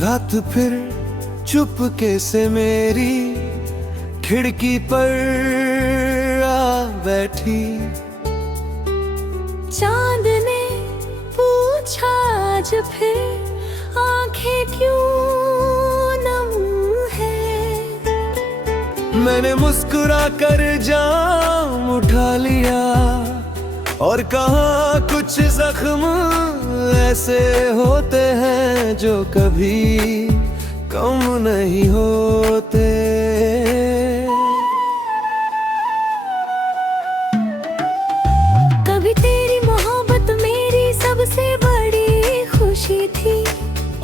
रात फिर चुपके से मेरी खिड़की पर आ बैठी। चांद ने पूछा आज फिर आंखें क्यों नम है। मैंने मुस्कुरा कर जाम उठा लिया और कहा कुछ जख्म ऐसे होते हैं जो कभी कम नहीं होते। कभी तेरी मोहब्बत मेरी सबसे बड़ी खुशी थी,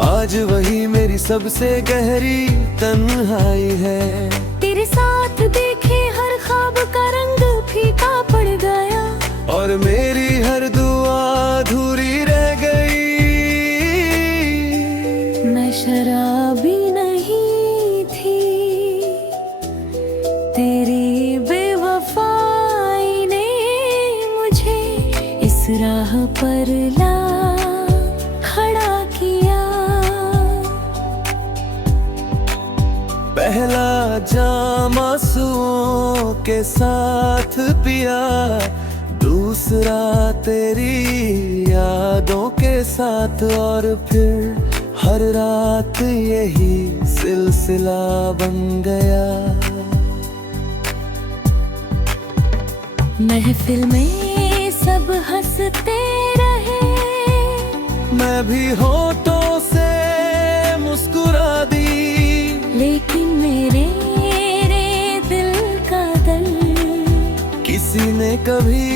आज वही मेरी सबसे गहरी तन्हाई है। तेरे साथ देखे हर ख्वाब का रंग फीका पड़ गया और मेरी हर दुआ अधूरी रह गई। मैं शराबी नहीं थी, तेरी बेवफाई ने मुझे इस राह पर ला खड़ा किया। पहला जाम आंसुओं के साथ पिया, दूसरा तेरी यादों के साथ, और फिर हर रात यही सिलसिला बन गया। महफिल में सब हंसते रहे, मैं भी होठों से मुस्कुरा दी, लेकिन मेरे दिल का दर्द किसी ने कभी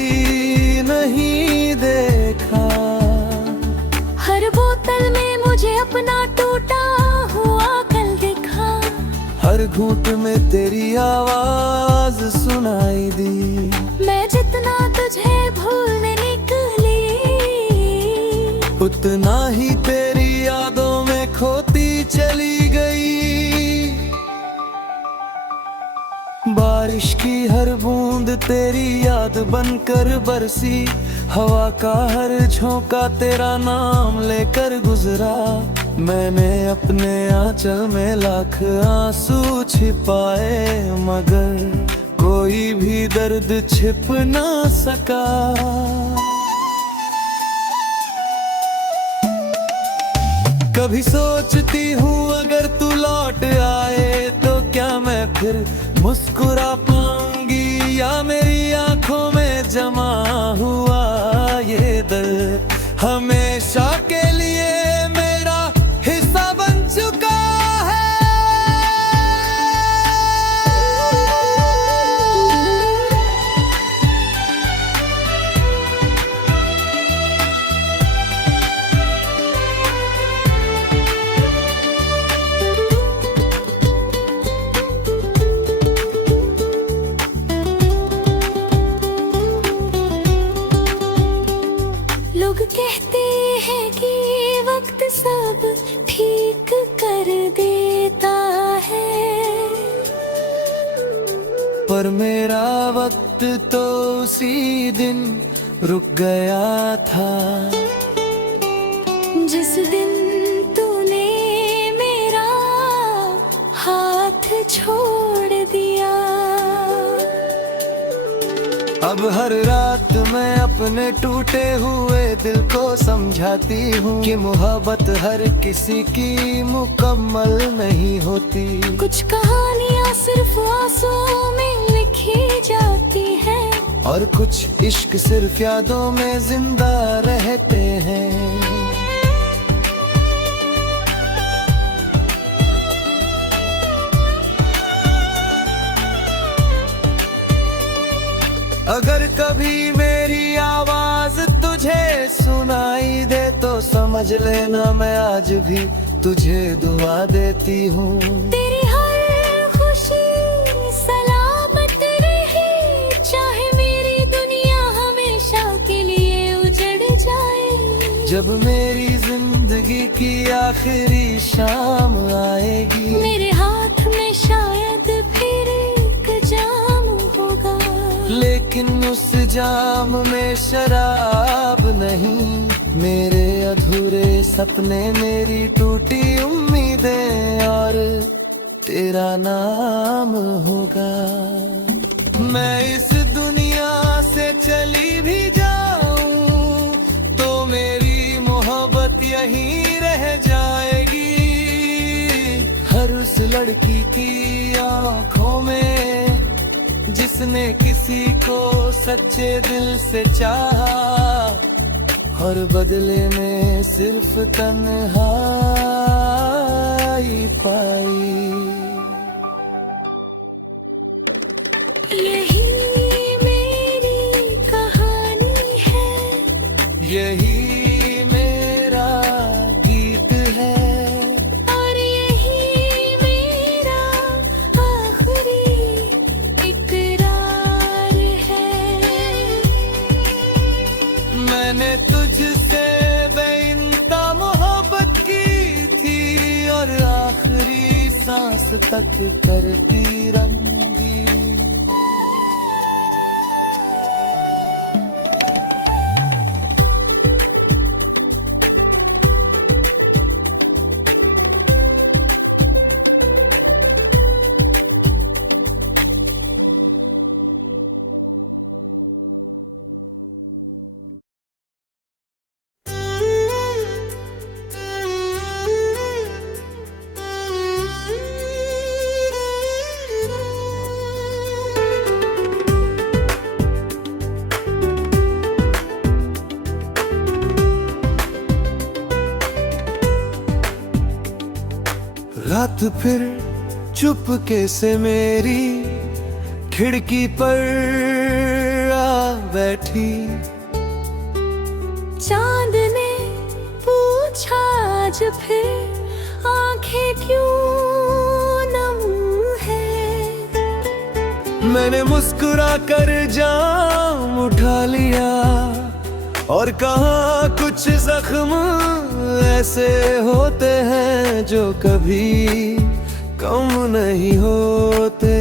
नहीं देखा। हर बोतल में मुझे अपना टूटा हुआ कल दिखा, हर घूंट में तेरी आवाज सुनाई दी। मैं जितना तुझे भूलने निकली, उतना ही तेरी यादों में खोती चली गई। बारिश की हर बूंद तेरी याद बनकर बरसी, हवा का हर झोंका तेरा नाम लेकर गुजरा। मैंने अपने आंचल में लाख आंसू छिपाए, मगर कोई भी दर्द छिप ना सका। कभी सोचती हूँ अगर तू लौट आए तो क्या मैं फिर मुस्कुरा पाऊंगी, या मेरी आंखों में जमा हुआ ये दर्द हमेशा के लिए मेरा हिस्सा बन चुका है। लोग कहते हैं कि वक्त सब ठीक कर देता है, पर मेरा वक्त तो उसी दिन रुक गया था, जिस दिन तूने मेरा हाथ छोड़ दिया। अब हर रात मैं अपने टूटे हुए दिल को समझाती हूँ कि मोहब्बत हर किसी की मुकम्मल नहीं होती। कुछ कहानियाँ सिर्फ आंसुओं में लिखी जाती हैं, और कुछ इश्क सिर्फ यादों में जिंदा रहते हैं। अगर कभी मेरी आवाज तुझे सुनाई दे तो समझ लेना मैं आज भी तुझे दुआ देती हूँ। तेरी हर खुशी सलामत रहे, चाहे मेरी दुनिया हमेशा के लिए उजड़ जाए। जब मेरी जिंदगी की आखिरी शाम आएगी, मेरे हाथ में शायद फिर एक जाम होगा, लेकिन उस जाम में शराब नहीं, मेरे अधूरे सपने, मेरी टूटी उम्मीदें, और तेरा नाम होगा। मैं इस दुनिया से चली भी जाऊं तो मेरी मोहब्बत यहीं रह जाएगी। हर उस लड़की की आंखों में जिसने किसी को सच्चे दिल से चाहा, और बदले में सिर्फ तन्हाई पाई। यही मेरी कहानी है, यही मेरा गीत है, और यही मेरा आखिरी इकरार है। मैंने तुझसे बेइंता मोहब्बत की थी, और आखिरी सांस तक करती रंगी। रात फिर चुपके से मेरी खिड़की पर आ बैठी। चांद ने पूछा आज फिर आंखें क्यों नम है। मैंने मुस्कुरा कर जाम उठा लिया और कहा कुछ जख्म ऐसे होते हैं जो कभी कम नहीं होते।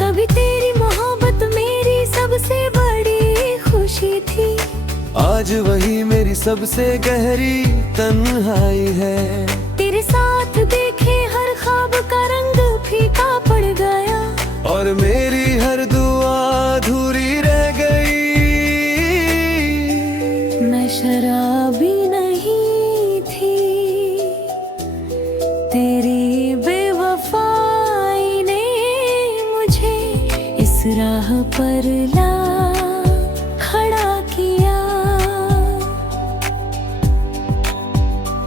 कभी तेरी मोहब्बत मेरी सबसे बड़ी खुशी थी, आज वही मेरी सबसे गहरी तन्हाई है। तेरे साथ देखे हर ख्वाब का रंग फीका पड़ गया, और मेरी हर दुआ अधूरी रह गई। मैं शराबी नहीं थी, तेरी बेवफाई ने मुझे इस राह पर ला खड़ा किया।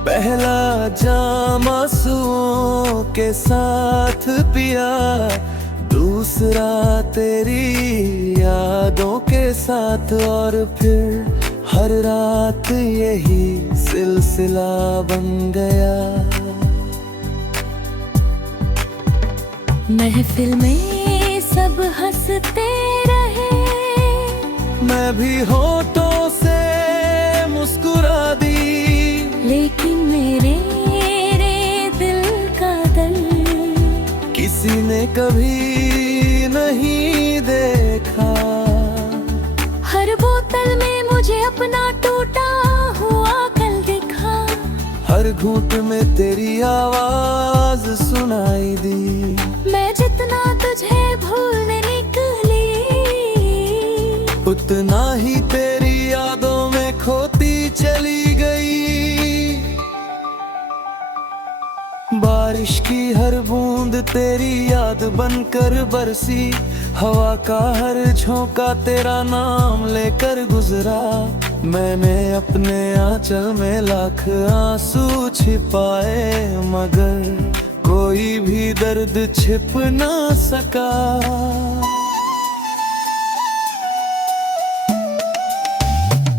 पहला जाम आंसुओं के साथ पिया, दूसरा तेरी यादों के साथ, और फिर हर रात यही सिलसिला बन गया। महफिल में सब हंसते रहे, मैं भी होठों से मुस्कुरा दी, लेकिन मेरे दिल का दर्द किसी ने कभी नहीं देखा। हर बोतल में मुझे अपना टूटा हुआ कल दिखा, हर घूंट में तेरी आवाज सुनाई दी। मैं जितना तुझे भूलने निकली, उतना ही तेरी यादों में खोती चली गई। बारिश की हर बूंद तेरी याद बनकर बरसी, हवा का हर झोंका तेरा नाम लेकर गुजरा। मैंने अपने आंचल में लाख आंसू छिपाए, मगर कोई भी दर्द छिप ना सका।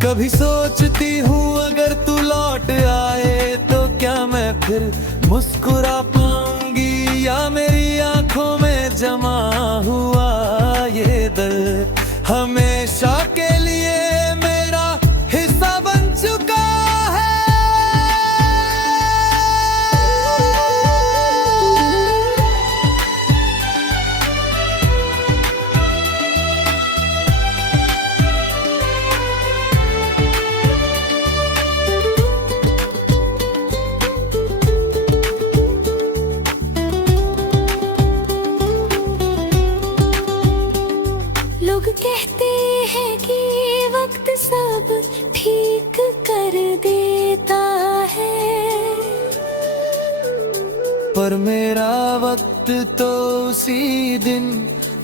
कभी सोचती हूँ अगर तू लौट आए तो क्या मैं फिर मुस्कुरा पाऊंगी, या मेरी आंखों में जमा हुआ ये दर्द हमेशा के लिए मेरा हिस्सा बन चुका है। वक्त तो उसी दिन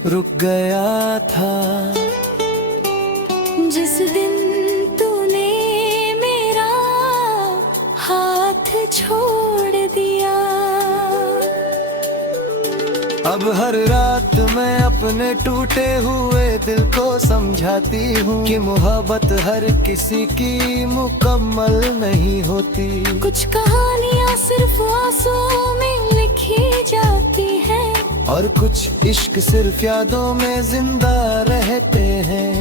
रुक गया था, जिस दिन तूने मेरा हाथ छोड़ दिया। अब हर रात मैं अपने टूटे हुए दिल को समझाती हूँ कि मोहब्बत हर किसी की मुकम्मल नहीं होती। कुछ कहानियाँ सिर्फ आंसुओं में लिखी जाती हैं, और कुछ इश्क सिर्फ यादों में जिंदा रहते हैं।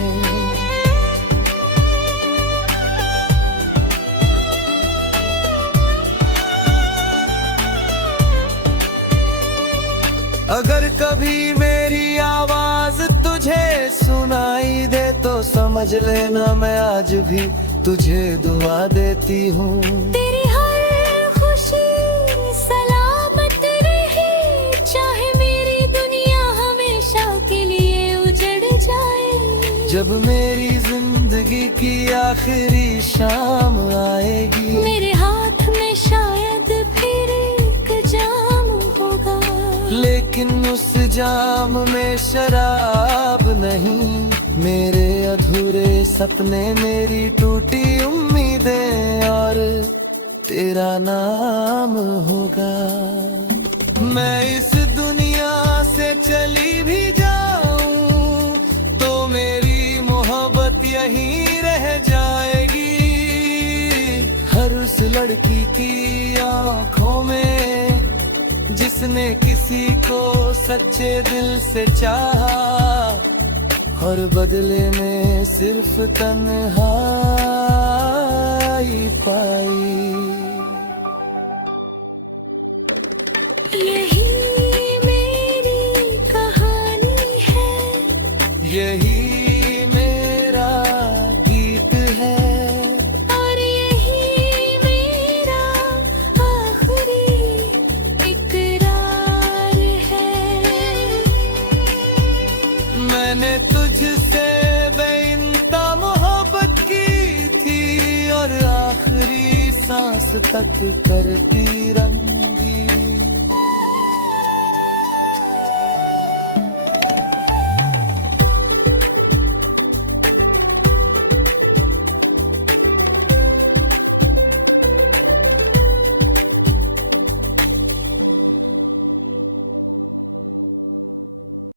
अगर कभी मेरी आवाज तुझे सुनाई दे तो समझ लेना मैं आज भी तुझे दुआ देती हूँ। तेरी हर खुशी सलामत रहे, चाहे मेरी दुनिया हमेशा के लिए उजड़ जाए। जब मेरी जिंदगी की आखिरी शाम आएगी, मेरे हाथ में शायद फिर एक जाम होगा, लेकिन उस जाम में शराब नहीं, मेरे अधूरे सपने, मेरी टूटी उम्मीदें और तेरा नाम होगा। मैं इस दुनिया से चली भी जाऊं तो मेरी मोहब्बत यहीं रह जाएगी। हर उस लड़की की आंखों में जिसने किसी को सच्चे दिल से चाहा, और बदले में सिर्फ तन्हाई पाई। यही मेरी कहानी है, यही मेरा गीत है, और यही मेरा आखिरी इकरार है। मैंने तुझसे बेइंता मोहब्बत की थी, और आखिरी सांस तक करती रंग